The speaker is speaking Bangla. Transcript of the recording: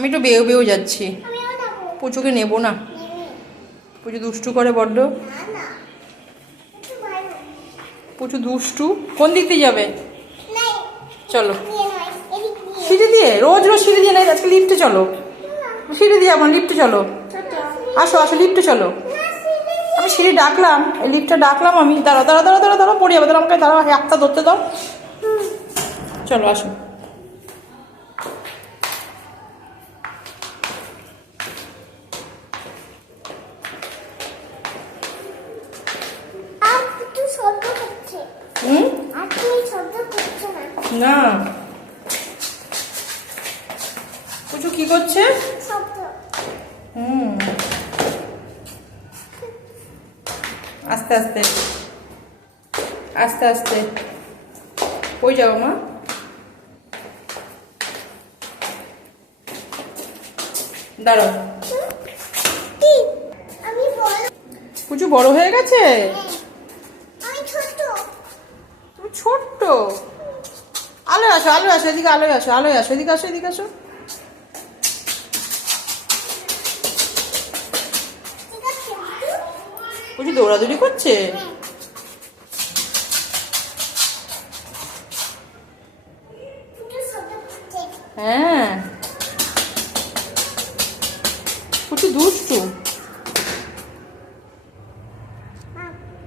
আমি একটু বেউ বেউ যাচ্ছি। পুচুকে নেবো না, পুচু দুষ্টু করে বড্ড। পুচু দুষ্টু। কোন দিক দিয়ে যাবে? চলো সিঁড়ি দিয়ে, রোজ রোজ সিঁড়ি দিয়ে নাই, আজকে লিফটে চলো। সিঁড়ি দিয়ে আমার লিফটে চলো। আসো আসো লিফটে চলো। আমি সিঁড়ি ডাকলাম, এই লিফটটা ডাকলাম আমি। দাঁড়াও দাঁড়াও দাঁড়াও দাঁড়াও দাঁড়াও, পড়ে যাবে। দাঁড়াও আমাকে, দাঁড়াও হাতটা ধরতে দাও। চলো আসো। না পুচু কি করছে? আস্তে আস্তে আস্তে আস্তে। কই যাও মা? দাঁড়াও। পুচু বড় হয়ে গেছে? তুমি ছোট্ট। আলো আসো, আলো আসো, এদিকে আলো আসো, আলো আসো, এদিকে আসো, এদিকে আসো। পুচু দৌড়াদৌড়ি করছে। হ্যাঁ পুচু দুষ্টু।